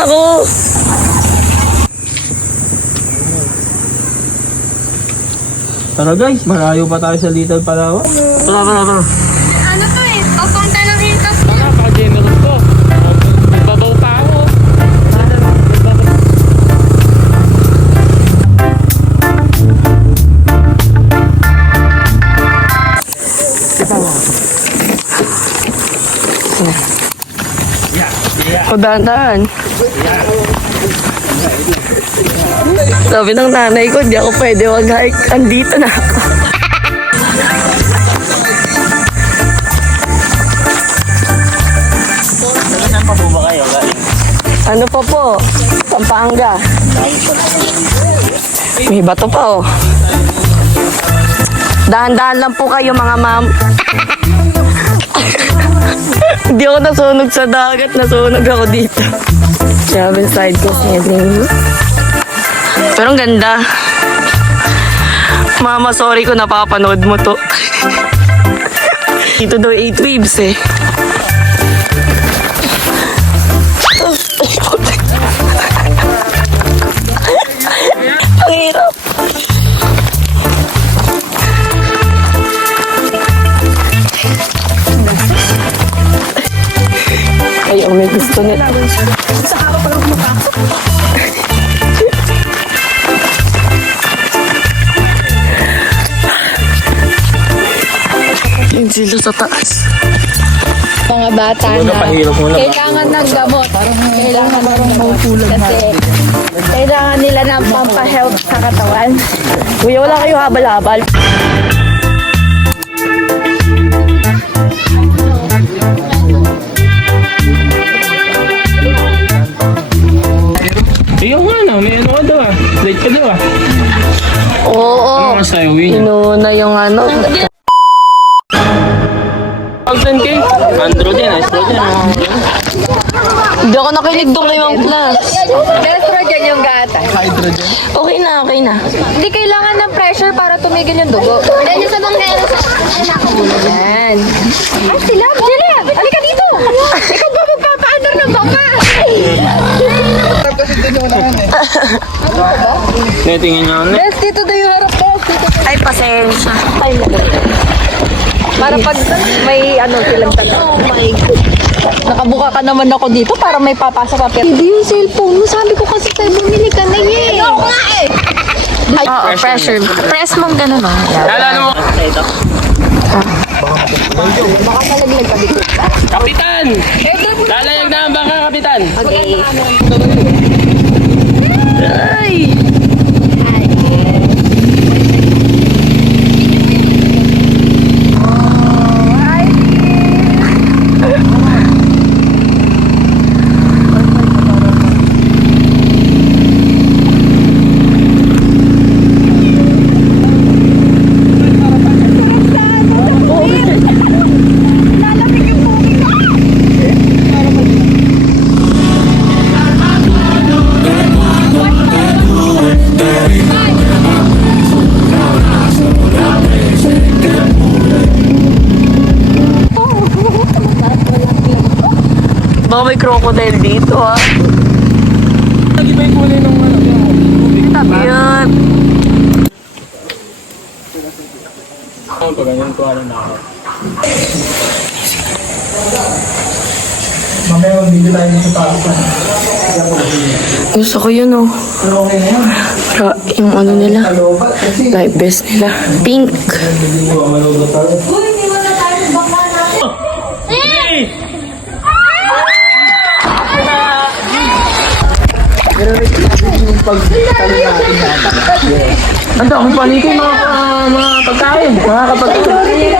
na ako. Tara guys, malayo pa tayo sa Little Palawan. Tara. Ano to eh? Papunta ng Hilton. Tara, pa-generous ko. Nagbabaw pa ako. Pagdantaan. Sabi ng nanay ko, di ako pwede mag-hike. Andito na ako. Saan pa po ba kayo? Ano pa po? Pampanga. May bato pa oh. Dahan-dahan lang po kayo mga ma'am. Hindi ako nasunog sa dagat, nasunog ako dito. Grabe side ko sailing. Pero ang ganda. Mama, sorry kung napapanood mo to. Dito daw 8 waves eh. Ang hirap. Ayaw, may gusto nila. Sa haba pa lang kumapasok. Yun sila sa taas. Mga bata na kailangan ng gamot. Kailangan ng gamot. Kasi kailangan nila ng pampahealth sa katawan. Kuya, wala kayo habal-habal. Ikaw nga na, may ano ka daw ah. Late ka daw ah. Oo. Ano ka sa'yo, Win? Inuna yung ano. 1,000K? Andro din, Astro din. Hindi ako nakilig doon ngayong class. Estrogen yung gata. Okay na, okay na. Hindi kailangan ng pressure para tumigil yung dugo. Yan yung sa mga yan. Ay, sila! Sila! Halika dito! Ikaw ba magpapaandar ng baka? Tingin niya ako na. Bes, dito daw yung harap ko. Ay, pasensya. Ay, para pag may ano silang tanong. Oh my God. Nakabuka ka naman ako dito para may papasa pa. Hindi yung cellphone mo. Sabi ko kasi tayo bumili ka na eh. Ayoko nga eh. Oo, pressure. Press mo gano'n ba? Alala mo. Baka malaglag ka dito. Kapitan! Lalayag na ang baka, Kapitan. Okay. Ay! Baka may crocodile dito ah. Lagi ba yung kulay ng ano? Tabi yan. Pag ganyan ko ano na ako. Mamaya mag-video tayo sa Pakistan. Gusto ko yun oh. Yung ano nila. Live best nila. Pink. Ang dami paligay mga pagkain. Mga kapagkain.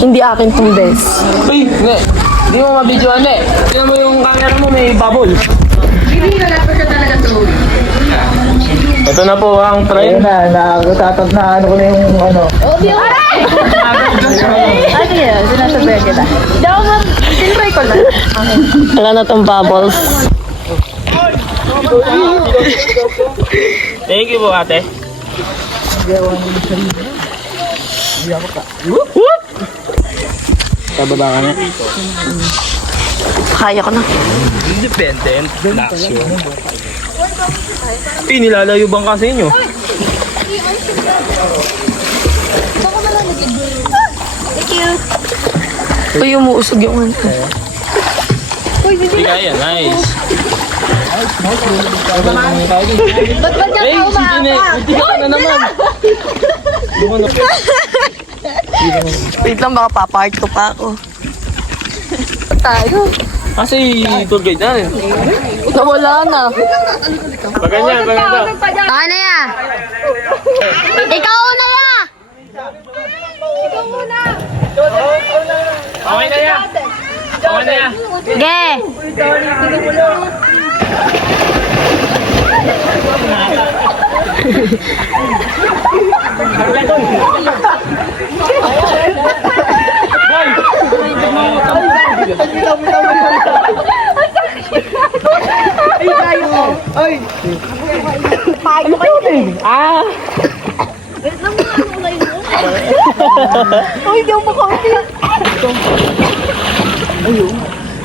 Hindi akin tong best. Uy, hindi mo mabidyoan eh. Tingnan mo yung camera mo, may bubble. Hindi na lang siya talaga tulog. Ito na po ang train. Nakatatag na ano ko na yung ano. Obvio! Aray! Ano yun? Sinasabihan kita. Hindi ako tinry ko lang. Wala na tong bubbles. Thank you po ate. Pababa ka na. Kaya ko na. Independent. Action. Nilalayo bang kasi inyo? Thank you. Uy, umuusog yung ano. Hindi kaya, nice. Ba't ba dyan ka umaapa? Hindi ka na naman. Wait lang, baka papark to pa ako. Tayo. Kasi tour guide na. Nawala na. Pagganyan, pagganyan. Baka na yan. Ikaw na yan. Okay na yan. Okay na yan. Sige.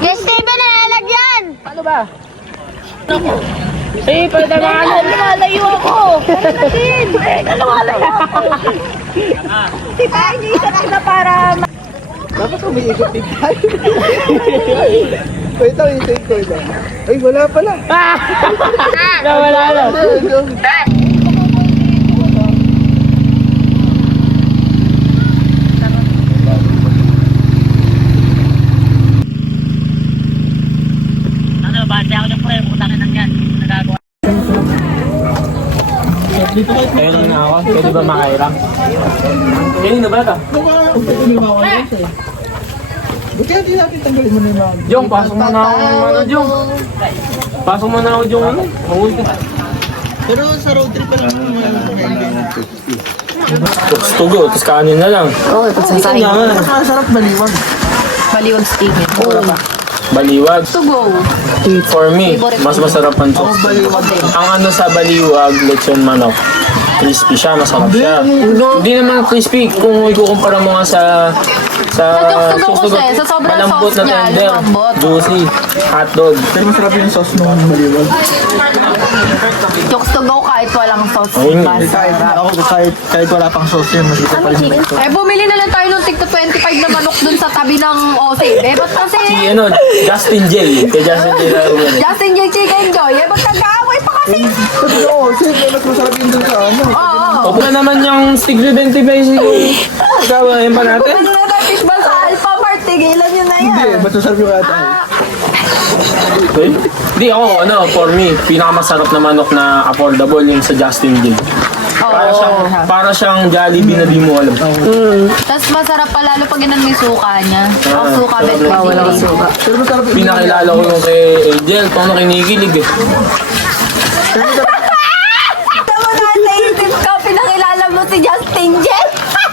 Yes, Steven, nalalagyan. Eh, pwede naman. Lumalayo ako. Lumalayo ako. Si tayo niya na para... Dapat umiikot din tayo. Wait lang, i-take ko ito. Ay, wala pala. Wala na. Kaya lang na ako. Pwede ba makairam? Kanina ba ito? Ba't kaya di natin tanggalin mo na yung mga... Jong, pasok mo na ako ng ano, Jong. Pasok mo na ako, Jong, ano? Mahuli ka. Pero sa road trip pa lang Tugo, tapos kanin na lang. Oo, ito sa sa'yo. Nakasarap baliwag. Baliwag steak. Oo. Baliwag. To go. For me, mas masarap ang chok. Ang ano sa baliwag, lechon manok. Crispy siya, masarap siya. Hindi naman crispy kung ikukumpara mo nga sa Tugo kasi, sa sobrang malambot sauce na niya, tender, lumambot. juicy, hotdog. Pero masarap yung sauce nung baliwag. Jokes to go kahit walang sauce. Ayun. Kahit wala pang sauce yun, masita pa rin yung sauce. Eh, bumili na lang tayo ng tigto 25 na manok dun sa tabi ng OC. Eh, ba't kasi... Si ano, Justin J. Kay Justin J. Justin J. Chicken Joy. Eh, ba't nag-aaway pa kasi? Oo, sige, mas masarap yun dun sa ano. Oo. Huwag na naman yung stick to 25 yung sawa yun pa natin. Pwede na tayo fish ball sa Alpha Mart. Tigilan nyo na yan. Hindi, mas masarap yung ata. Hindi ako, ano, for me, pinakamasarap na manok na affordable yung sa Justin J. Para siyang Jollibee na di mo alam. Tapos masarap pa lalo pag inan may suka niya. Ang suka, bet Wala kang suka. Pero masarap yung... Pinakilala ko yung kay Angel, paano kinikilig eh. Tama na, naisip ko, pinakilala mo si Justin J.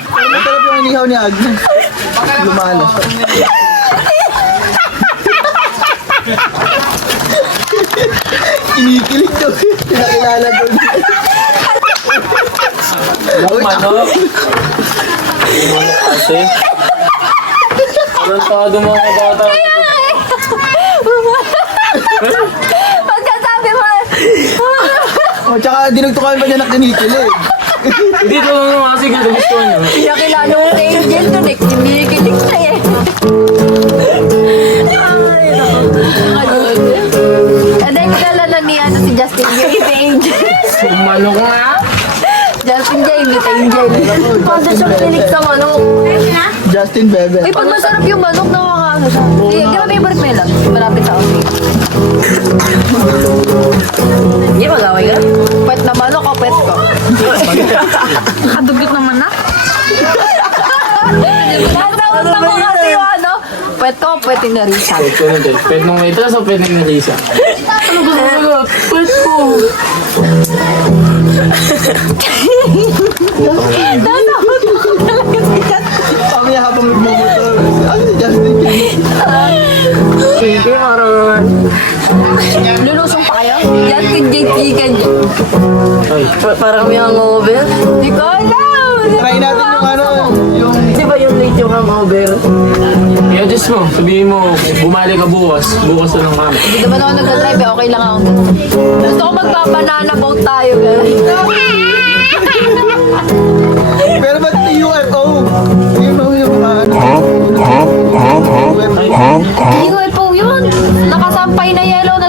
Masarap yung inihaw ni Agnes. Lumalas. Kinikilig daw. Pinakilala daw. Yung manok. Yung manok kasi. Tarantado mga bata. Pagkasabi mo, O, tsaka dinagtukan pa niya ng kinikilig. Dito lang naman kasi gusto niya. pinakilala mo si Angel to, kinikilig siya eh. Hindi, kilala ni ano si Justin J. Si Angel. Yung manok nga. Justin J. Meet Angel. Kasi siya pinilig sa manok. Justin Bebe. Uy, pag masarap yung manok, nakakaano siya. Sige, grabe yung favorite mo lang. Malapit sa akin. Hindi, mag-away ka. Pet na manok o pet ko? Nakadugot naman na. Nasa utak ko kasi yung ano. Pet ko o pet na rin siya. Pwede ko na din. Pwede nung waitress o pwede nung Lisa? Ano gusto mo na? Pwede ko. Nasa utak ko talaga si Justin. Sabi niya habang nagmumotor. Ano si Justin? Sige, marunong. Lulusong pa kayo? Justin J. Chicken. Ay, Parang may hangover. Hindi ko alam. Try natin yung ano. Yung... Di ba yung late yung hangover? yun I-adjust mo. Sabihin mo, bumalik ka bukas. Bukas na lang kami. Hindi naman ako nagdadrive eh. Okay lang ako. Gusto ko magpa-banana boat tayo, guys. Pero ba't yung UFO? Yung ano? Hindi ko po yun. Nakasampay na yellow na